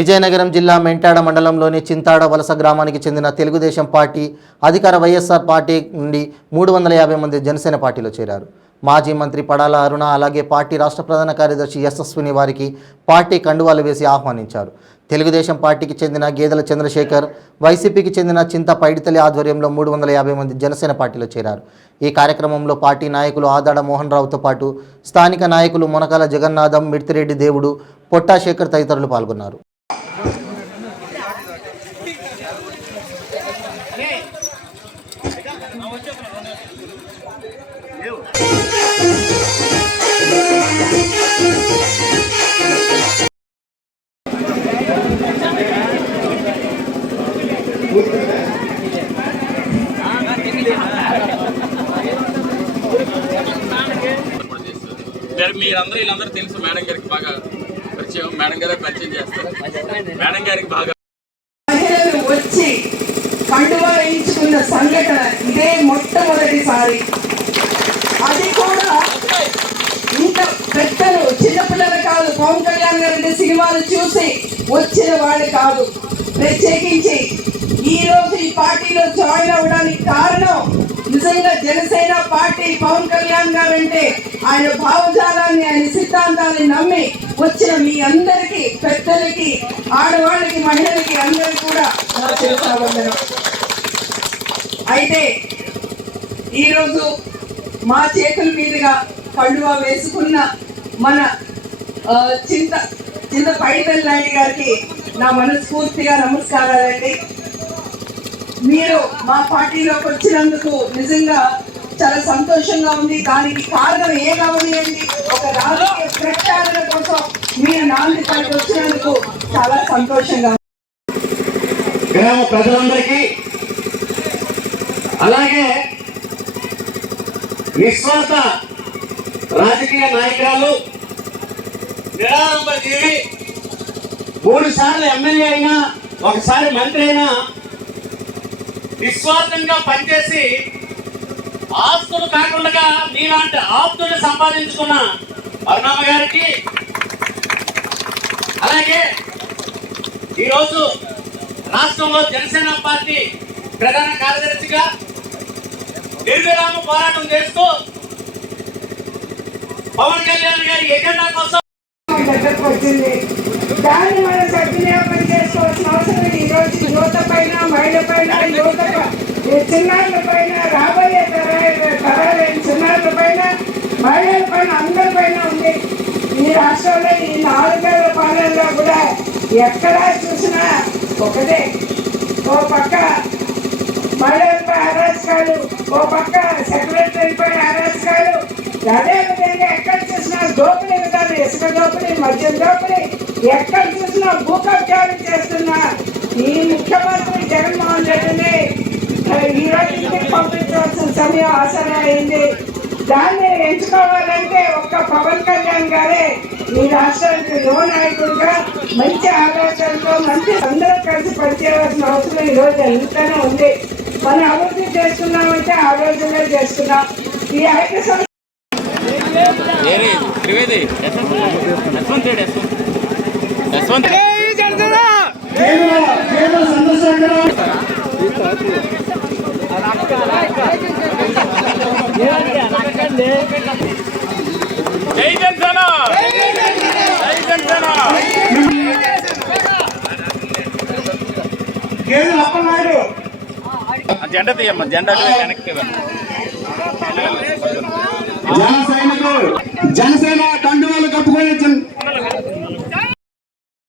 విజయనగరం జిల్లా మెంటాడ మండలంలోని చింతాడ వలస గ్రామానికి చెందిన తెలుగుదేశం పార్టీ అధికార వైఎస్ఆర్ పార్టీ నుండి 350 మంది జనసేన పార్టీలో చేరారు. మాజీ మంత్రి పడాల అరుణ అలాగే పార్టీ రాష్ట్ర ప్రధాన కార్యదర్శి యశస్విని వారికి పార్టీ కండువాలు వేసి ఆహ్వానించారు. తెలుగుదేశం పార్టీకి చెందిన గేదెల చంద్రశేఖర్, వైసీపీకి చెందిన చింత పైడితల్లి ఆధ్వర్యంలో 350 మంది జనసేన పార్టీలో చేరారు. ఈ కార్యక్రమంలో పార్టీ నాయకులు ఆదాడ మోహన్ రావుతో పాటు స్థానిక నాయకులు మొనకాల జగన్నాథం, మిర్తిరెడ్డి దేవుడు, పొట్టా శేఖర్ తదితరులు పాల్గొన్నారు. మీరందరూ వీళ్ళందరూ తెలుసు. మేడం గారికి బాగా పరిచయం, మేడం గారే పరిచయం చేస్తారు. మేడం గారికి బాగా మహిళలు వచ్చి కండువా వేయించుకున్న సంఘటన ఇదే మొట్టమొదటిసారి. అది కూడా ఇంత పెద్దలు, చిన్నపిల్లలు కాదు, పవన్ కళ్యాణ్ గారి సినిమాలు చూసి వచ్చిన వాళ్ళు కాదు. ప్రత్యేకించి ఈ రోజు ఈ పార్టీలో జాయిన్ అవ్వడానికి కారణం నిజంగా జనసేన పార్టీ, పవన్ కళ్యాణ్ గారు అంటే ఆయన భావజాలాన్ని, ఆయన సిద్ధాంతాన్ని నమ్మి వచ్చిన మీ అందరికీ, పెద్దలకి, ఆడవాళ్ళకి, మహిళలకి అందరికీ కూడా నా శిరసావందనం. అయితే ఈరోజు మా చేతుల మీదుగా కండువా వేసుకున్న మన చింత పైడితల్లి నాయుడు గారికి నా మనస్ఫూర్తిగా నమస్కారాలండి. మీరు మా పార్టీలోకి వచ్చినందుకు నిజంగా చాలా సంతోషంగా ఉంది. దానికి కారణం ఏమవనియండి, ఒక రాజకీయ ప్రచారణ కోసం మీరు నాందిపల్లికి వచ్చినందుకు చాలా సంతోషంగా ఉంది. గ్రామ ప్రజలందరికీ అలాగే నిస్వార్థ రాజకీయ నాయకురాలు, నిరాడంబర జీవి, 3 సార్లు ఎమ్మెల్యే అయినా, ఒకసారి మంత్రి అయినా నిస్వార్థంగా పనిచేసి ఆస్తులు కాకుండా మీలాంటి ఆప్తులు సంపాదించుకున్న అరుణమ్మ గారికి, అలాగే ఈరోజు రాష్ట్రంలో జనసేన పార్టీ ప్రధాన కార్యదర్శిగా నిర్విరామ పోరాటం చేస్తూ పవన్ కళ్యాణ్ గారి ఎజెండా కోసం దగ్గరకు వచ్చింది. దాన్ని మనం సద్వినియోగం చేసుకోవాల్సిన అవసరం ఈ రోజు యువత పైన, మహిళ పైన, యువత చిన్నారుల పైన, రాబోయే తరాలైన చిన్నారుల పైన, మహిళల పైన, అందరి పైన ఉంది. ఈ రాష్ట్రంలో ఈ 4 ఏళ్ల పాలనలో కూడా ఎక్కడా చూసినా ఒకటే, ఓ పక్క మహిళలపై అరాచకాలు, ఓ పక్క సెక్రటరీపై అరాచకాలు, అదేవిధంగా ఎక్కడ చూసినా దోపిడీ విధానం, ఇసుక దోపిడీ, మద్యం దోపిడీ, ఎక్కడ చూసినా భూ కబ్జాలు చేస్తున్న ఈ ముఖ్యమంత్రి జగన్మోహన్ రెడ్డిని ఈరోజు ఇంటికి పంపించవలసిన సమయం ఆసరా అయింది. దాన్ని ఎంచుకోవాలంటే ఒక్క పవన్ కళ్యాణ్ గారే ఈ రాష్ట్రానికి యువ నాయకుడిగా మంచి ఆలోచనతో మంచి అందరూ కలిసి పనిచేయవలసిన అవసరం ఈరోజు ఎంతనే ఉంది. మనం అభివృద్ధి చేస్తున్నామంటే ఆ రోజుల్లో చేస్తున్నాం. ఈ ఐక్య త్రివేది జెండా తీయమ్మ, జెండా వెనక్కి జన సైనికులు